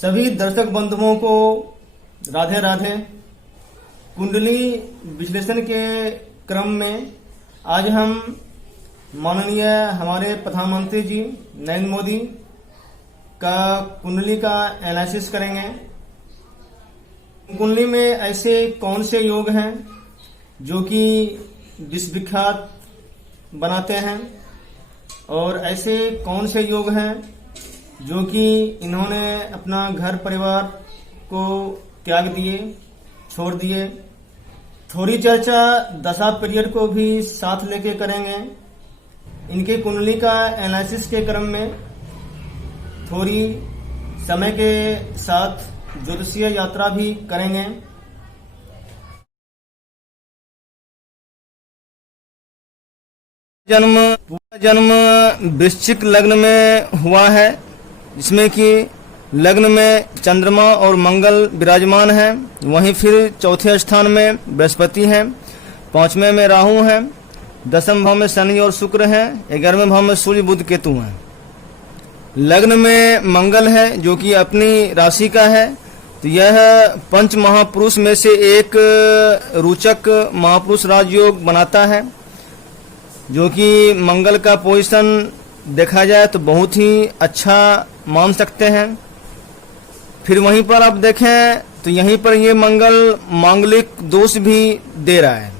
सभी दर्शक बंधुओं को राधे राधे। कुंडली विश्लेषण के क्रम में आज हम माननीय हमारे प्रधानमंत्री जी नरेंद्र मोदी का कुंडली का एनालिसिस करेंगे। कुंडली में ऐसे कौन से योग हैं जो कि विश्वविख्यात बनाते हैं और ऐसे कौन से योग हैं जो कि इन्होंने अपना घर परिवार को त्याग दिए, छोड़ दिए। थोड़ी चर्चा दशा पीरियड को भी साथ लेके करेंगे। इनके कुंडली का एनालिसिस के क्रम में थोड़ी समय के साथ ज्योतिषीय यात्रा भी करेंगे। पूरा जन्म वृश्चिक लग्न में हुआ है, जिसमें कि लग्न में चंद्रमा और मंगल विराजमान है। वहीं फिर चौथे स्थान में बृहस्पति है, पांचवें में राहु है, दसम भाव में शनि और शुक्र है, 11वें भाव में सूर्य बुध केतु है। लग्न में मंगल है जो कि अपनी राशि का है, तो यह पंच महापुरुष में से एक रोचक महापुरुष राजयोग बनाता है, जो कि मंगल का पोजीशन देखा जाए तो बहुत ही अच्छा मान सकते हैं। फिर वहीं पर आप देखें तो यहीं पर ये मंगल मांगलिक दोष भी दे रहा है।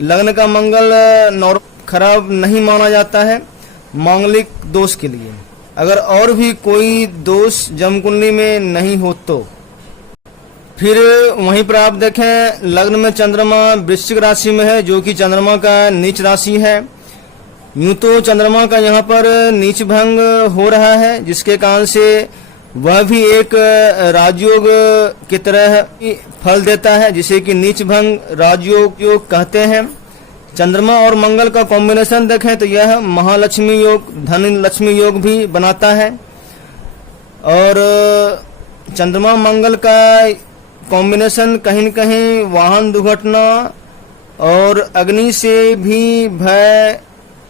लग्न का मंगल खराब नहीं माना जाता है मांगलिक दोष के लिए। अगर और भी कोई दोष जमकुंडली में नहीं हो तो फिर वहीं पर आप देखें लग्न में चंद्रमा वृश्चिक राशि में है, जो कि चंद्रमा का नीच राशि है। यूं तो चंद्रमा का यहाँ पर नीच भंग हो रहा है, जिसके कारण से वह भी एक राजयोग की तरह फल देता है, जिसे कि नीच भंग राजयोग कहते हैं। चंद्रमा और मंगल का कॉम्बिनेशन देखें तो यह महालक्ष्मी योग, धन लक्ष्मी योग भी बनाता है। और चंद्रमा मंगल का कॉम्बिनेशन कहीं न कहीं वाहन दुर्घटना और अग्नि से भी भय,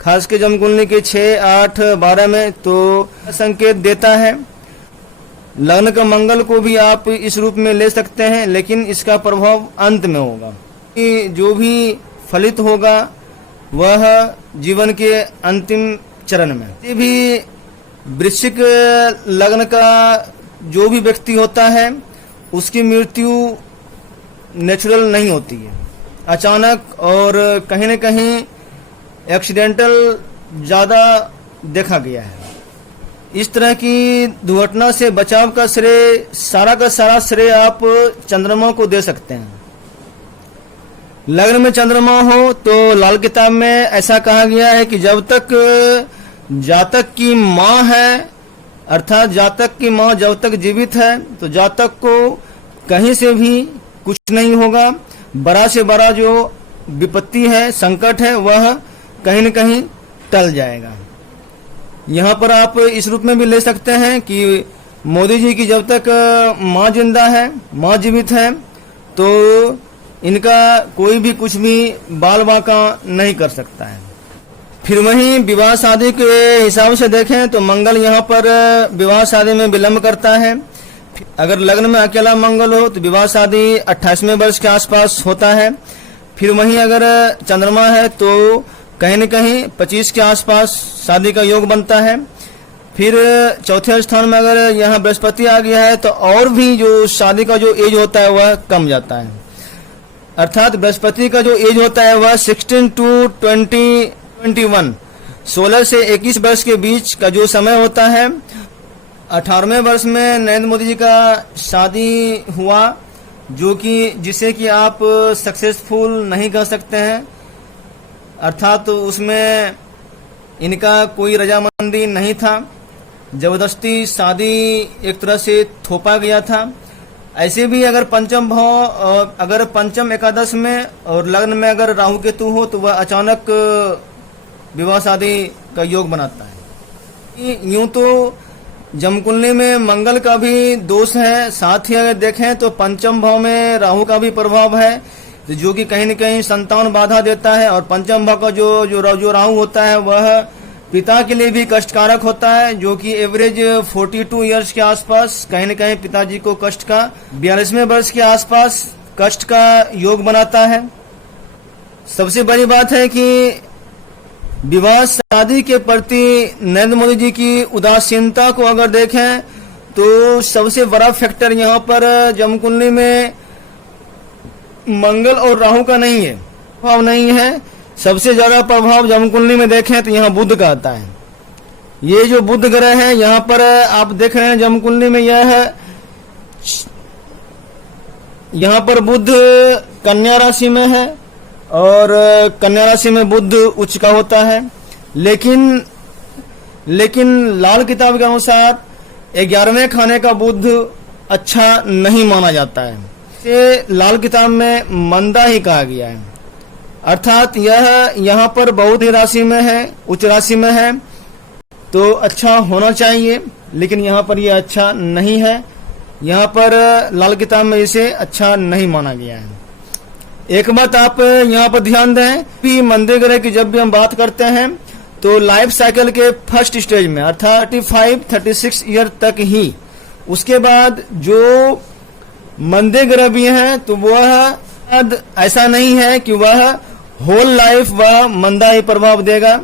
खास के जमकुंडली के 6, 8, 12 में तो संकेत देता है। लग्न का मंगल को भी आप इस रूप में ले सकते हैं, लेकिन इसका प्रभाव अंत में होगा कि जो भी फलित होगा वह जीवन के अंतिम चरण में। ये भी वृश्चिक लग्न का जो भी व्यक्ति होता है उसकी मृत्यु नेचुरल नहीं होती है, अचानक और कहीं न कहीं एक्सीडेंटल ज़्यादा देखा गया है। इस तरह की दुर्घटना से बचाव का श्रेय, सारा का सारा श्रेय आप चंद्रमा को दे सकते हैं। लग्न में चंद्रमा हो तो लाल किताब में ऐसा कहा गया है कि जब तक जातक की माँ है, अर्थात जातक की माँ जब तक जीवित है, तो जातक को कहीं से भी कुछ नहीं होगा। बड़ा से बड़ा जो विपत्ति है, संकट है, वह कहीं न कहीं टल जाएगा। यहाँ पर आप इस रूप में भी ले सकते हैं कि मोदी जी की जब तक माँ जिंदा है, माँ जीवित है, तो इनका कोई भी कुछ भी बाल बांका नहीं कर सकता है। फिर वहीं विवाह शादी के हिसाब से देखें तो मंगल यहाँ पर विवाह शादी में विलम्ब करता है। अगर लग्न में अकेला मंगल हो तो विवाह शादी 28वें वर्ष के आसपास होता है। फिर वहीं अगर चंद्रमा है तो कहीं न कहीं 25 के आसपास शादी का योग बनता है। फिर चौथे स्थान में अगर यहाँ बृहस्पति आ गया है तो और भी जो शादी का जो एज होता है वह कम जाता है। अर्थात बृहस्पति का जो एज होता है वह 16 to 21, 16 से 21 वर्ष के बीच का जो समय होता है। 18वें वर्ष में नरेंद्र मोदी जी का शादी हुआ, जो कि जिसे कि आप सक्सेसफुल नहीं कह सकते हैं। अर्थात तो उसमें इनका कोई रजामंदी नहीं था, जबरदस्ती शादी एक तरह से थोपा गया था। ऐसे भी अगर पंचम भाव, अगर पंचम एकादश में और लग्न में अगर राहु केतु हो तो वह अचानक विवाह शादी का योग बनाता है। यूं तो जमकुंडली में मंगल का भी दोष है, साथ ही अगर देखें तो पंचम भाव में राहु का भी प्रभाव है, जो कि कहीं न कहीं संतान बाधा देता है। और पंचम भाव का जो राहु होता है वह पिता के लिए भी कष्टकारक होता है, जो कि एवरेज 42 इयर्स के आसपास कहीं न कहीं पिताजी को कष्ट का 42वें वर्ष के आसपास कष्ट का योग बनाता है। सबसे बड़ी बात है कि विवाह शादी के प्रति नरेंद्र मोदी जी की उदासीनता को अगर देखें तो सबसे बड़ा फैक्टर यहाँ पर जन्मकुंडली में मंगल और राहु का नहीं है, प्रभाव नहीं है। सबसे ज्यादा प्रभाव जन्मकुंडली में देखें तो यहाँ बुध का आता है। ये जो बुध ग्रह है यहाँ पर आप देख रहे हैं जन्मकुंडली में, यह है यहाँ पर बुध कन्या राशि में है और कन्या राशि में बुध उच्च का होता है। लेकिन लाल किताब के अनुसार 11वें खाने का बुध अच्छा नहीं माना जाता है। ये लाल किताब में मंदा ही कहा गया है, अर्थात यह यहाँ पर बहुत ही राशि में है, उच्च राशि में है तो अच्छा होना चाहिए, लेकिन यहाँ पर यह अच्छा नहीं है। यहाँ पर लाल किताब में इसे अच्छा नहीं माना गया है। एक बात आप यहाँ पर ध्यान दें कि मंदे ग्रह की जब भी हम बात करते हैं तो लाइफ साइकिल के फर्स्ट स्टेज में अर्थात 35-36 ईयर तक ही, उसके बाद जो मंदे ग्रह भी हैं तो वह ऐसा नहीं है कि वह होल लाइफ वह मंदा ही प्रभाव देगा।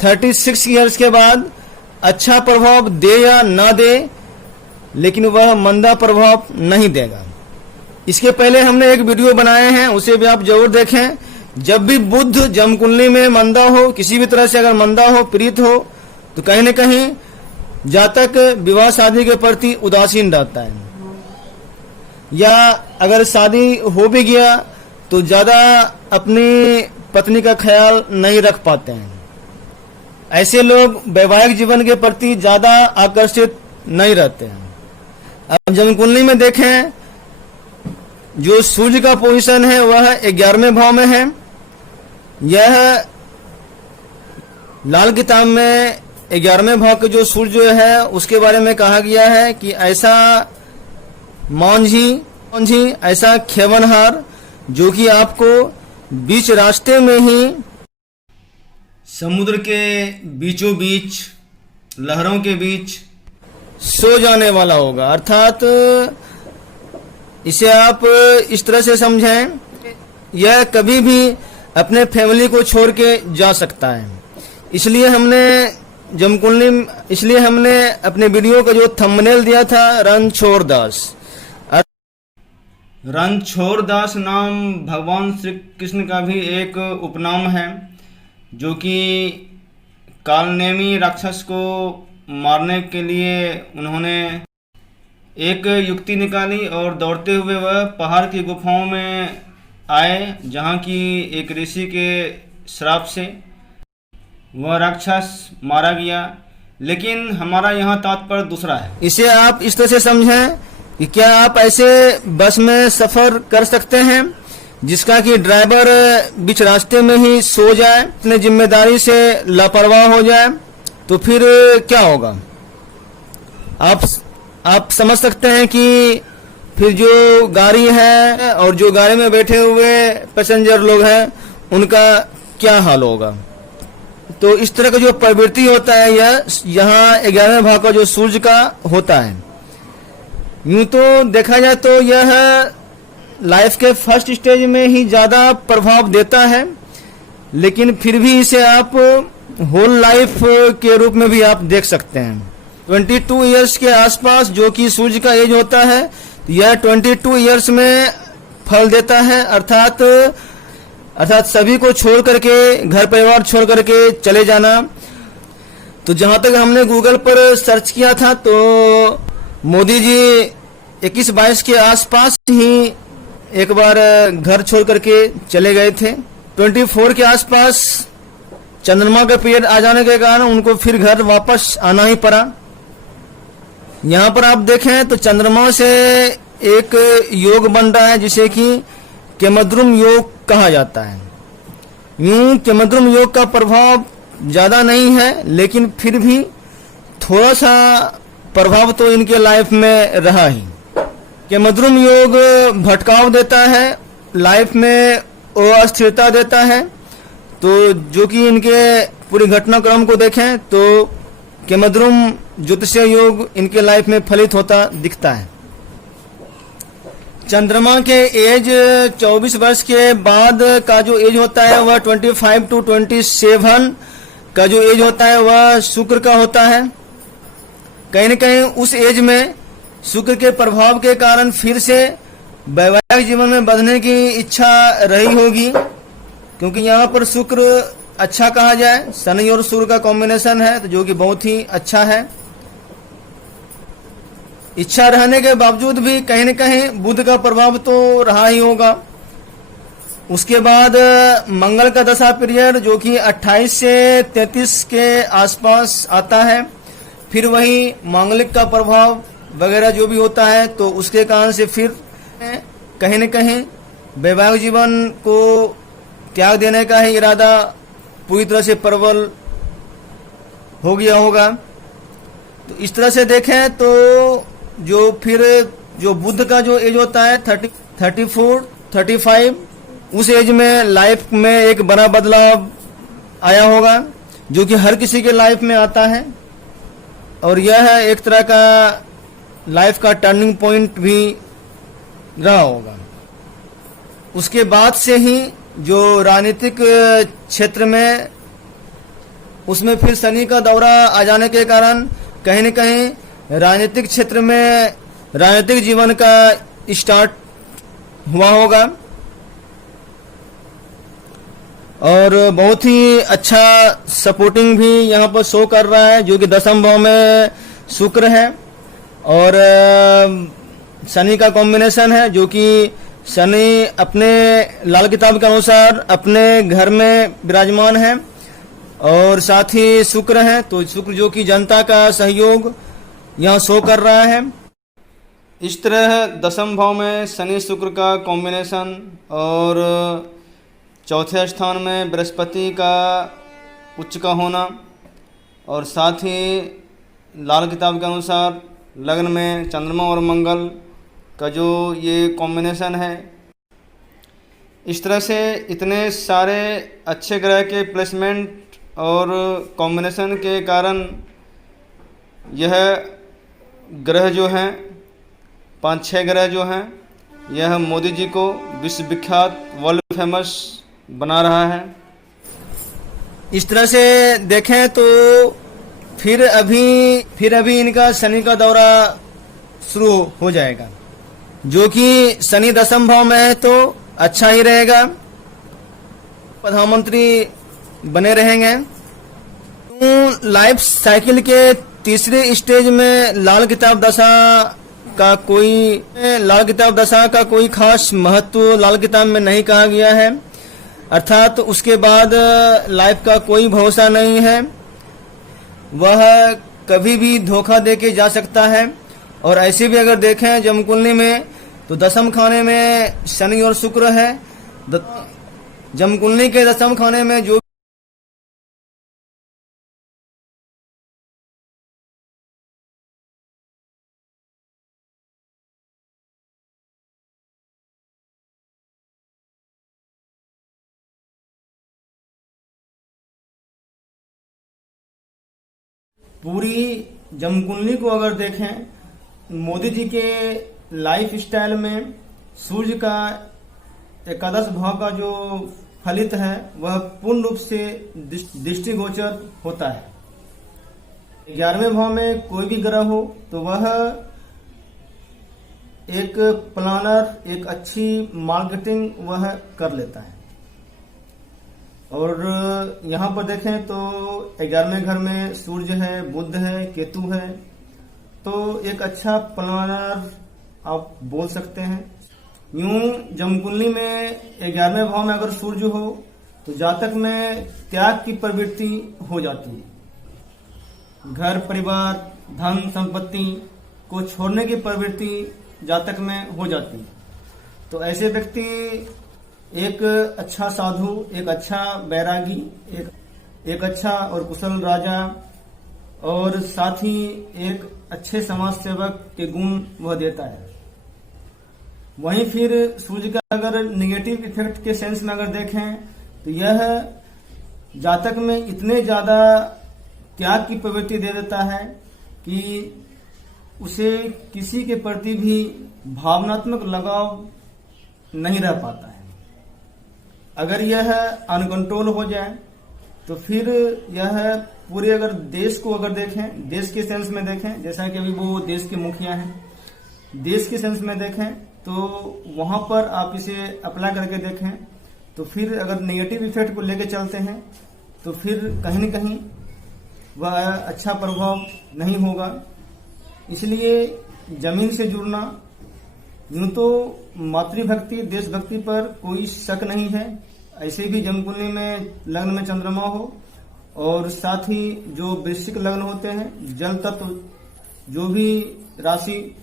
36 ईयर्स के बाद अच्छा प्रभाव दे या ना दे, लेकिन वह मंदा प्रभाव नहीं देगा। इसके पहले हमने एक वीडियो बनाए हैं, उसे भी आप जरूर देखें। जब भी बुध जन्मकुंडली में मंदा हो, किसी भी तरह से अगर मंदा हो, पीड़ित हो, तो कहीं न कहीं जातक विवाह शादी के प्रति उदासीन रहता है, या अगर शादी हो भी गया तो ज्यादा अपनी पत्नी का ख्याल नहीं रख पाते हैं। ऐसे लोग वैवाहिक जीवन के प्रति ज्यादा आकर्षित नहीं रहते हैं। अब जन्मकुंडली में देखें, जो सूर्य का पोजीशन है वह 11वें भाव में है। यह लाल किताब में 11वें भाव के जो सूर्य जो है उसके बारे में कहा गया है कि ऐसा मांझी ऐसा खेवनहार जो कि आपको बीच रास्ते में ही समुद्र के बीचों बीच लहरों के बीच सो जाने वाला होगा। अर्थात इसे आप इस तरह से समझें, यह कभी भी अपने फैमिली को छोड़ के जा सकता है। इसलिए हमने अपने वीडियो का जो थंबनेल दिया था रणछोड़ दास। रणछोड़ दास नाम भगवान श्री कृष्ण का भी एक उपनाम है, जो कि कालनेमी राक्षस को मारने के लिए उन्होंने एक युक्ति निकाली और दौड़ते हुए वह पहाड़ की गुफाओं में आए, जहाँ की एक ऋषि के श्राप से वह राक्षस मारा गया। लेकिन हमारा यहाँ तात्पर्य दूसरा है। इसे आप इस तरह से समझें कि क्या आप ऐसे बस में सफर कर सकते हैं जिसका कि ड्राइवर बीच रास्ते में ही सो जाए, अपने जिम्मेदारी से लापरवाह हो जाए, तो फिर क्या होगा? आप समझ सकते हैं कि फिर जो गाड़ी है और जो गाड़ी में बैठे हुए पैसेंजर लोग हैं उनका क्या हाल होगा। तो इस तरह का जो प्रवृत्ति होता है यह यहाँ 11वें भाव का जो सूर्य का होता है। यूं तो देखा जाए तो यह लाइफ के फर्स्ट स्टेज में ही ज्यादा प्रभाव देता है, लेकिन फिर भी इसे आप होल लाइफ के रूप में भी आप देख सकते हैं। 22 इयर्स के आसपास जो कि सूर्य का एज होता है, यह 22 इयर्स में फल देता है। अर्थात सभी को छोड़ करके, घर परिवार छोड़ करके चले जाना। तो जहां तक हमने गूगल पर सर्च किया था तो मोदी जी 21-22 के आसपास ही एक बार घर छोड़ करके चले गए थे। 24 के आसपास चंद्रमा का पीरियड आ जाने के कारण उनको फिर घर वापस आना ही पड़ा। यहाँ पर आप देखें तो चंद्रमा से एक योग बन रहा है जिसे कि केमद्रुम योग कहा जाता है। यूं केमद्रुम योग का प्रभाव ज्यादा नहीं है, लेकिन फिर भी थोड़ा सा प्रभाव तो इनके लाइफ में रहा ही। केमद्रुम योग भटकाव देता है, लाइफ में अस्थिरता देता है, तो जो कि इनके पूरी घटनाक्रम को देखें तो केमद्रुम ज्योतिषीय योग इनके लाइफ में फलित होता दिखता है। चंद्रमा के एज 24 वर्ष के बाद का जो एज होता है वह 25 टू 27 का जो एज होता है वह शुक्र का होता है। कहीं न कहीं उस एज में शुक्र के प्रभाव के कारण फिर से वैवाहिक जीवन में बढ़ने की इच्छा रही होगी, क्योंकि यहाँ पर शुक्र अच्छा कहा जाए, शनि और सूर्य का कॉम्बिनेशन है तो जो कि बहुत ही अच्छा है। इच्छा रहने के बावजूद भी कहीं न कहीं बुध का प्रभाव तो रहा ही होगा। उसके बाद मंगल का दशा पीरियड जो कि 28 से 33 के आसपास आता है, फिर वही मांगलिक का प्रभाव वगैरह जो भी होता है तो उसके कारण से फिर कहीं न कहीं वैवाहिक जीवन को त्याग देने का ही इरादा पूरी तरह से प्रबल हो गया होगा। तो इस तरह से देखें तो जो बुध का जो एज होता है 34, 35, उस एज में लाइफ में एक बड़ा बदलाव आया होगा जो कि हर किसी के लाइफ में आता है, और यह है एक तरह का लाइफ का टर्निंग पॉइंट भी रहा होगा। उसके बाद से ही जो राजनीतिक क्षेत्र में उसमें फिर शनि का दौरा आ जाने के कारण कहीं न कहीं राजनीतिक क्षेत्र में राजनीतिक जीवन का स्टार्ट हुआ होगा, और बहुत ही अच्छा सपोर्टिंग भी यहाँ पर शो कर रहा है जो कि 10वें भाव में शुक्र है और शनि का कॉम्बिनेशन है, जो कि शनि अपने लाल किताब के अनुसार अपने घर में विराजमान है और साथ ही शुक्र है, तो शुक्र जो कि जनता का सहयोग यहाँ शो कर रहा है। इस तरह 10वें भाव में शनि शुक्र का कॉम्बिनेशन और चौथे स्थान में बृहस्पति का उच्च का होना और साथ ही लाल किताब के अनुसार लग्न में चंद्रमा और मंगल का जो ये कॉम्बिनेशन है, इस तरह से इतने सारे अच्छे ग्रह के प्लेसमेंट और कॉम्बिनेशन के कारण यह ग्रह जो हैं 5-6 ग्रह जो हैं यह मोदी जी को विश्व विख्यात वर्ल्ड फेमस बना रहा है। इस तरह से देखें तो फिर अभी इनका शनि का दौरा शुरू हो जाएगा, जो कि शनि 10वें भाव में है तो अच्छा ही रहेगा, प्रधानमंत्री बने रहेंगे। तो लाइफ साइकिल के तीसरे स्टेज में लाल किताब दशा का कोई खास महत्व लाल किताब में नहीं कहा गया है, अर्थात उसके बाद लाइफ का कोई भरोसा नहीं है, वह कभी भी धोखा देके जा सकता है। और ऐसे भी अगर देखें जमकुंडली में तो 10वें खाने में शनि और शुक्र है, जमकुंडली के 10वें खाने में जो पूरी जमकुंडली को अगर देखें, मोदी जी के लाइफ स्टाइल में सूर्य का 11 भाव का जो फलित है वह पूर्ण रूप से दृष्टिगोचर होता है। 11वें भाव में कोई भी ग्रह हो तो वह एक प्लानर, एक अच्छी मार्केटिंग वह कर लेता है। और यहाँ पर देखें तो 11वें घर में सूर्य है, बुध है, केतु है, तो एक अच्छा प्लानर आप बोल सकते हैं। यूं जमकुंडली में 11वें भाव में अगर सूर्य हो तो जातक में त्याग की प्रवृत्ति हो जाती है, घर परिवार धन संपत्ति को छोड़ने की प्रवृत्ति जातक में हो जाती है। तो ऐसे व्यक्ति एक अच्छा साधु, एक अच्छा बैरागी, एक अच्छा और कुशल राजा और साथ ही एक अच्छे समाज सेवक के गुण वह देता है। वहीं फिर सूर्य का अगर निगेटिव इफेक्ट के सेंस में अगर देखें तो यह जातक में इतने ज्यादा त्याग की प्रवृत्ति दे देता है कि उसे किसी के प्रति भी भावनात्मक लगाव नहीं रह पाता है। अगर यह अनकंट्रोल हो जाए तो फिर यह पूरे, अगर देश को अगर देखें, देश के सेंस में देखें, जैसा कि अभी वो देश के मुखिया हैं, देश के सेंस में देखें तो वहां पर आप इसे अप्लाई करके देखें तो फिर अगर नेगेटिव इफेक्ट को लेके चलते हैं तो फिर कहीं न कहीं वह अच्छा प्रभाव नहीं होगा। इसलिए जमीन से जुड़ना, यूं तो मातृभक्ति, देशभक्ति पर कोई शक नहीं है। ऐसे भी जन्मकुंडली में लग्न में चंद्रमा हो और साथ ही जो वृश्चिक लग्न होते हैं, जल तत्व जो भी राशि,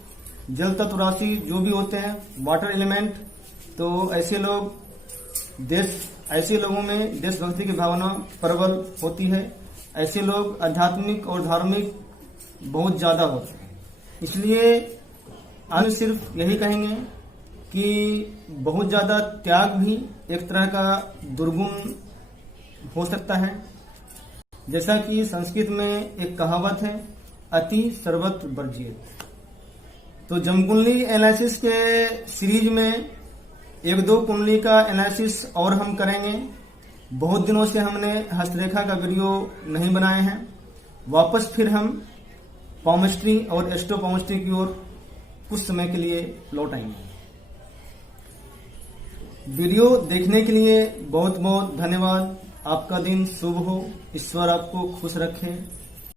जल तत्व राशि जो भी होते हैं, वाटर एलिमेंट, तो ऐसे लोगों में देशभक्ति की भावना प्रबल होती है। ऐसे लोग आध्यात्मिक और धार्मिक बहुत ज्यादा होते हैं। इसलिए हम सिर्फ यही कहेंगे कि बहुत ज्यादा त्याग भी एक तरह का दुर्गुण हो सकता है। जैसा कि संस्कृत में एक कहावत है, अति सर्वत्र वर्जित। तो जन्मकुंडली एनालिसिस के सीरीज में 1-2 कुंडली का एनालिसिस और हम करेंगे। बहुत दिनों से हमने हस्तरेखा का वीडियो नहीं बनाए हैं। वापस फिर हम पामस्ट्री और एस्ट्रोपामस्ट्री की ओर कुछ समय के लिए लौट आएंगे। वीडियो देखने के लिए बहुत बहुत धन्यवाद। आपका दिन शुभ हो। ईश्वर आपको खुश रखे।